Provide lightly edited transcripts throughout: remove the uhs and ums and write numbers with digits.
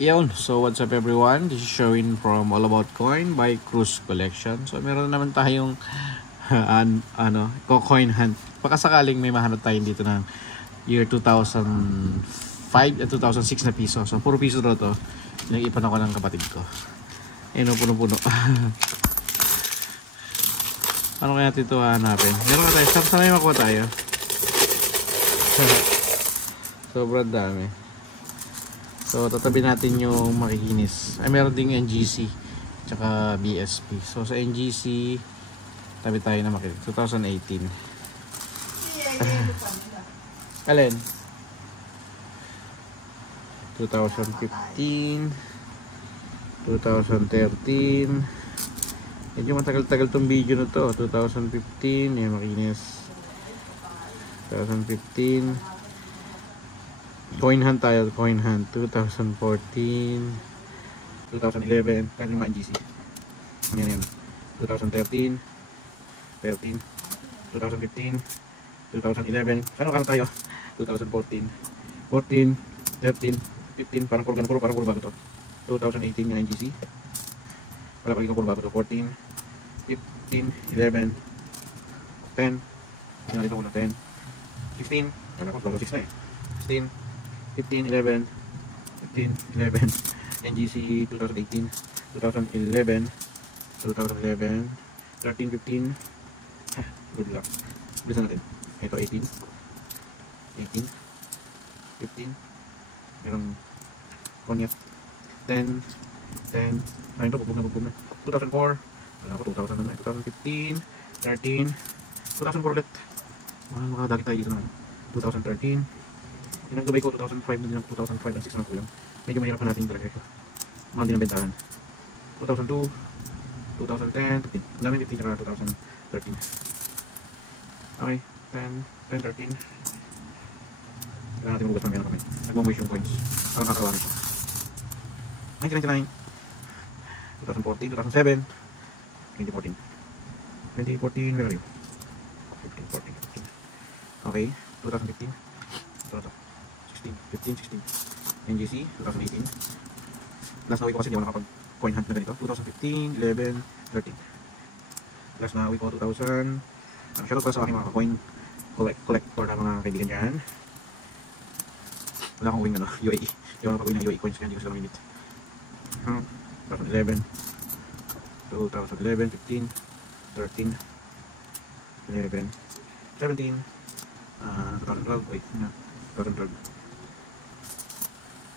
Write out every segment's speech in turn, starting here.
Yun, so what's up everyone? This is Sherwin from All About Coin by Cruz Collection. So meron naman tayong coin hunt. Pakasakaling may mahanap tayo dito ng year 2005 at 2006 na piso. So puro piso daw to. Nag-ipan ako ng kapatid ko. Ayun, puno-puno. Ano kaya natin ito hanapin? Meron ka tayo. Saan may makuha tayo? Sobrang dami. So, tatabi natin yung makikinis. Ay, meron ding NGC tsaka BSP. So, sa NGC tabi tayo na makikinis. 2018. Alin? 2015 2013. Medyo matagal-tagal tong video na to. 2015 yung makikinis. 2015. Coin hunt tayo, coin hunt 2014 2011, kaya yung NGC yan 2013 13 2015 2011, kano tayo 2014 14 13 15, parang puro bago to. 2018 yung NGC, wala pa rin puro bago to. 14 15 11 10, ito ko na 10 16, wala pa 6 na eh. 16 15, 11 15, 11 NGC 2018 2011 2011 13, 15 good luck. Bilisan natin. Ito 18 15 merong konyak 10 ayun to, bubog na 2004 wala ko 2000 na 2015 13 2004 ulit makadagi tayo dito naman 2013 yung nagdubay ko 2005 na 2005 and 6 naman ko yun. Medyo mahirap na natin talaga ito. Mahal din ang bentahan. 2002 2010 15. Ang dami 15 saka 2013. Okay, 10 13. Kailangan natin mabugas ng gano'n kami. Nagmamuis yung coins. Parang kakarawan ito. 1999 2014 2007 2014 where are you? 15 14 okay, 2015 ito 15 16 NGC 2018. Last na week ko kasi hindi ako nakapag-coin hunt na ganito. 2015 11 13. Last na week ko 2000. Shoutout pala sa aking mga coin collector na mga kaibigan dyan. Wala akong wing UAE. Hindi ako nakapag-wing ng UAE coins kaya hindi ko sila minute. 2011 15 13 11 17 2012 wait 2012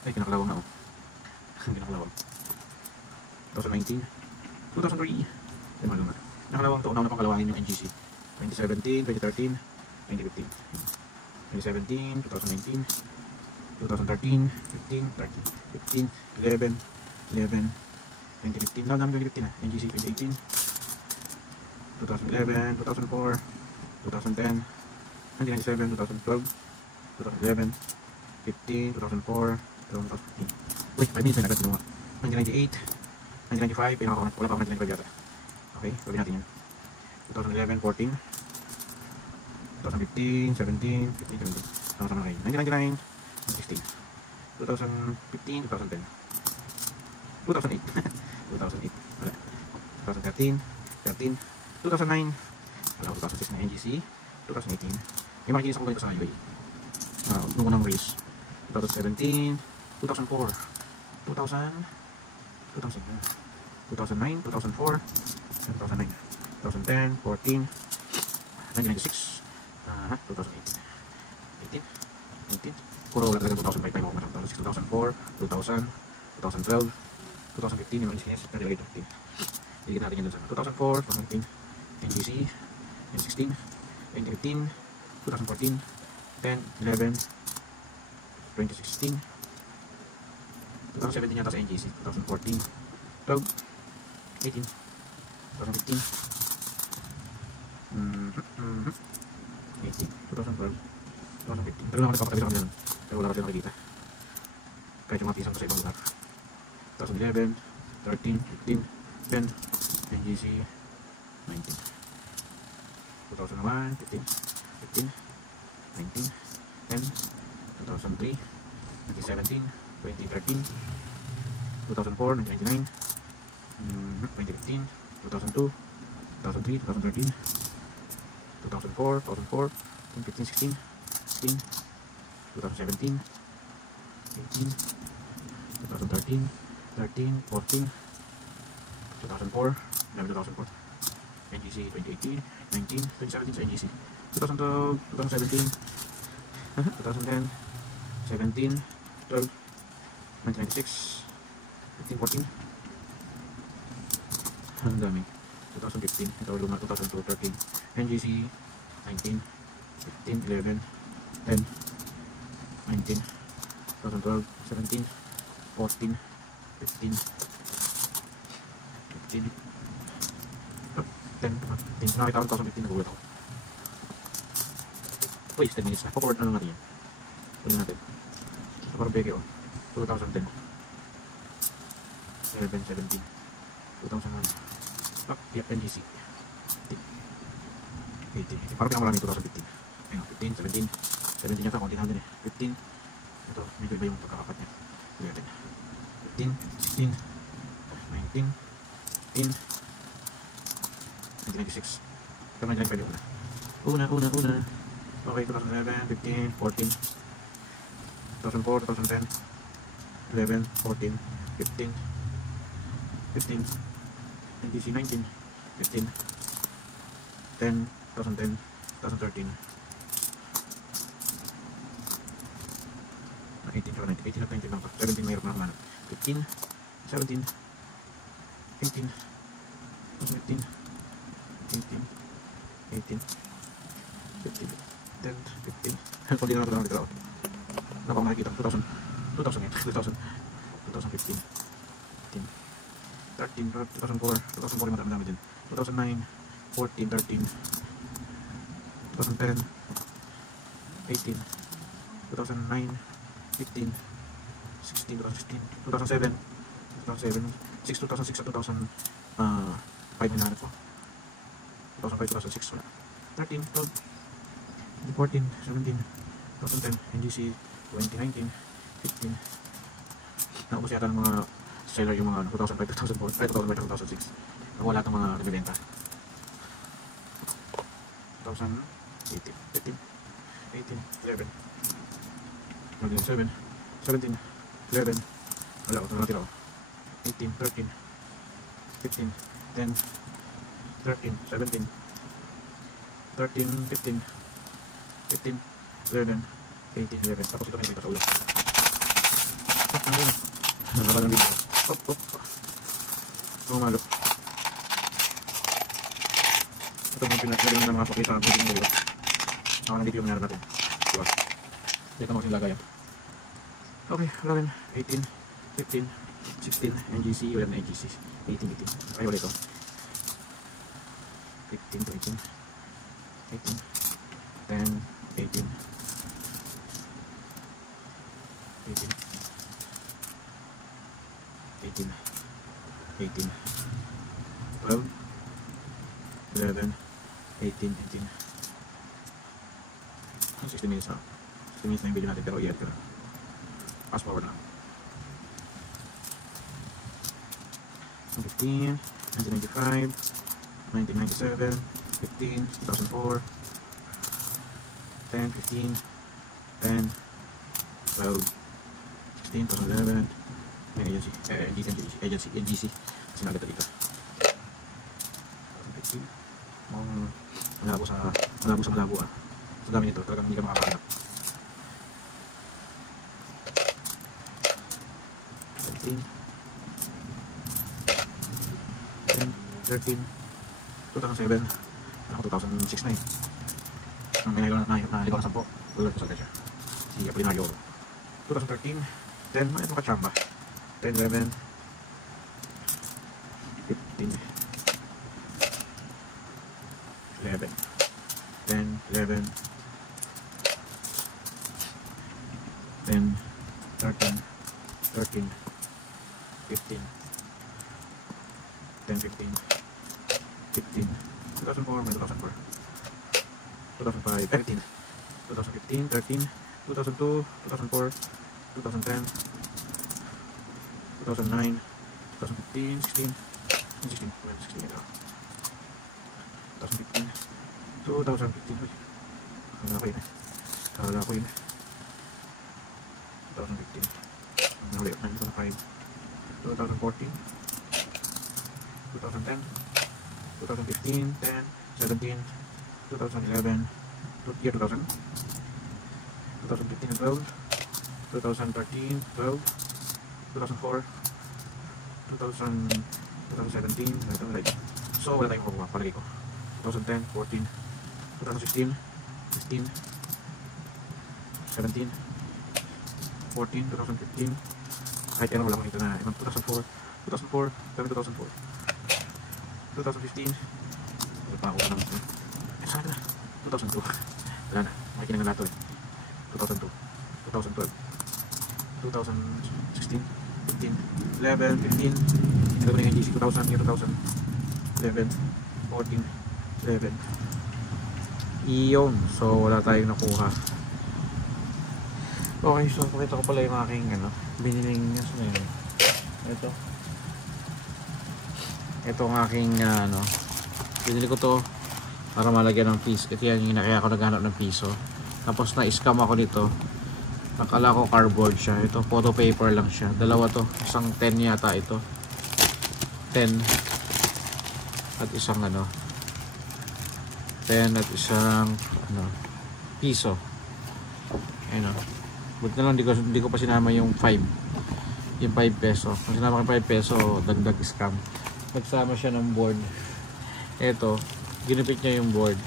ay, kinakalawang na ako. Kinakalawang. 2019 2003 ay, mahal naman. Nakalawang to, una na pang kalawangin yung NGC 2017, 2013 2015 2017, 2019 2013 15, 13 15, 11 11 2015, na namin 2015 na NGC 2018 2011, 2004 2010 1997, 2012 2011 15, 2004 wait, 5 minutes na agad sinuha. 1998 1995, wala pa ako 1995 yata. Okay, sabi natin yan. 2011, 14 2015, 17 15, 17 sama-sama kayo. 1999 16 2015, 2010 2008 2008 wala 2013 13 2009 wala ko 2006 na NGC 2018 may makikinis ako ganito sa UAE nung unang race 2017 2004 2000 2009 2004 2009 2010 14 1996 2008 18 puro wala talaga 2005 tayo ako 2004 2000 2012 2015 yung NGC nilagay ito iligit natin yun dun sa 2004 2015 NGC 2016 2015 2014 10 11 2016 2017 yata sa NGC 2014 12 18 2015 18 2012 2015 pero naman nagpapatabi sa kanila nun pero wala kasi nakikita kahit yung matisan ko sa ibang lugar 2011 13 15 10 NGC 19 2001 15 15 19 10 2003 2017 2013 2004, 1999, 2015, 2002, 2003, 2013, 2004, 2004, 2015, 16, 16, 2017, 18, 2013, 13, 14, 2004, 2004, NGC 2018, 19, 2017 sa NGC, 2012, 2017, 2010, 17, 12, 1996, 15, 14, ang dami, 2015, ito luma, 2002, 13, NGC, 19, 15, 11, 10, 19, 2012, 17, 14, 15, 15, 10, 15, nakita ko 2015, nagulat ako. Uy, 10 minutes na, forward na lang natin yan. Ulit natin. Ito parang peke o, 2010, 11, 17, 2001, yep, NGC, 18, parang pinakamarami 2015, ayun, 15, 17, 17 yata, konti natin eh, 15, ito, medyo iba yung pagkakapat niya, 11, 15, 16, 19, 18, 1996, ito 1995 yung una, okay, 2011, 15, 14, 2004, 2010, 11, 14, 15, 15, NGC 19, 15, 10, 2010, 2013, 18 at 19 lang pa, 17 mayroon na naman, 15, 17, 18, 15, 18, 18, 15, 10, 15, kung di na natin ako na pang nakikita, 2000, 2015, 15, 13, 2004, 2004 madami din, 2009, 14, 13, 2010, 18, 2009, 15, 16, 2016, 2007, 6, 2006 at 2005 hinahanap ko, 2005, 2006 wala, 13, 12, 14, 17, 2010, NGC 2019, 15, naubos yata ng mga seller yung mga 2005, 2004, ay 2005, 2006, nakuha lahat ng mga nagbibenta, 2018, 15, 18, 11, 7, 17, 11, wala ko, natira ko, 18, 13, 15, 10, 13, 17, 13, 15, 15, 11, 18, 11, tapos ito nakikita sa ulo. Nakakala ng video. Umalo. Ito yung pinaglagan ng mga pakita ng video ng ulo. Nakakala ng video mangyari natin. Diba? Dito mo sila gaya. Okay, 11, 18, 15, 16, NGC, wala na NGC, 18, 18. Ay, wala ito. 15 to 18, 18, 10, 18, 18, 18, 18, 12, 11, 18, 18. 60 minutes na. 60 minutes na yung video natin pero i-edit ko na. Fast forward na. 15, 1995, 1997, 15, 2004, 10, 15, 10, 12, 16, 2011, may agency, sinagat dito. 15, malabo sa malabo ah. Sa dami nito, talagang hindi ka makakahanap. 17, 10, 13, 2007, ako 2006 na eh. Ang may naligaw na 10, tulad ko sa siya. Si Apolinario. 2013, 10, ito kachamba. 10, 11, 15, 11, 10, 11, 10, 13, 13, 15, 10, 15, 15, 2004, may 2004, 2005, 15, 2015, 13, 2002, 2004, 2010, 2009, 2015, 16, 16, 16 ito. 2015, 2015, uy. Kala ko yun. 2015, ulit, 2005, 2014, 2010, 2015, 10, 17, 2011, year 2000, 2015 and 12, 2013, 12, 2004, 2017, like, so wala tayong makuha, palagay ko. 2010, 14, 2016, 15, 17, 14, 2015, kahit ano wala ko dito na, 2004, 2004, 2004, 2015, wala pa ako lang, sana, 2002, wala na, makikinig na lahat to 2002, 2012, 2016, 15, 11, 15, ito na yung GC 2000, year 2000, 11, 14, 11, iyon, so wala tayong nakuha. Okay, so pakita ko pala yung aking biniling ito ang aking binili ko to para malagyan ng piso. Ito yan yung kaya ako naghanap ng piso, tapos na-scam ako nito. Akala ko cardboard siya, ito photo paper lang siya. Dalawa to, isang 10 yata ito, 10 at isang 10 at isang piso. Ayun buti na lang hindi ko pa sinama yung 5 peso. Kung sinama ko 5 peso, dagdag scam. Nagsama siya ng board. Eto, ginupit niya yung board,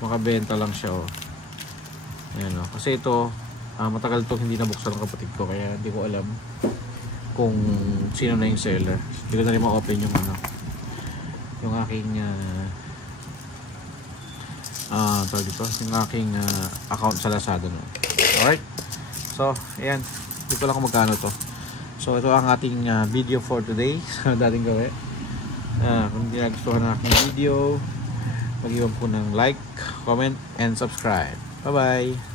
makabenta lang siya ayan kasi ito matagal to hindi nabuksan ng kapatid ko, kaya hindi ko alam kung sino na yung seller. Hindi ko na rin ma-open yung yung aking yung aking account sa Lazada alright, so ayan, hindi ko lang kung magkano to. So ito ang ating video for today. So dating gawin, kung hindi nagustuhan ng aking video, mag-iwan po ng like, comment, and subscribe. Bye bye.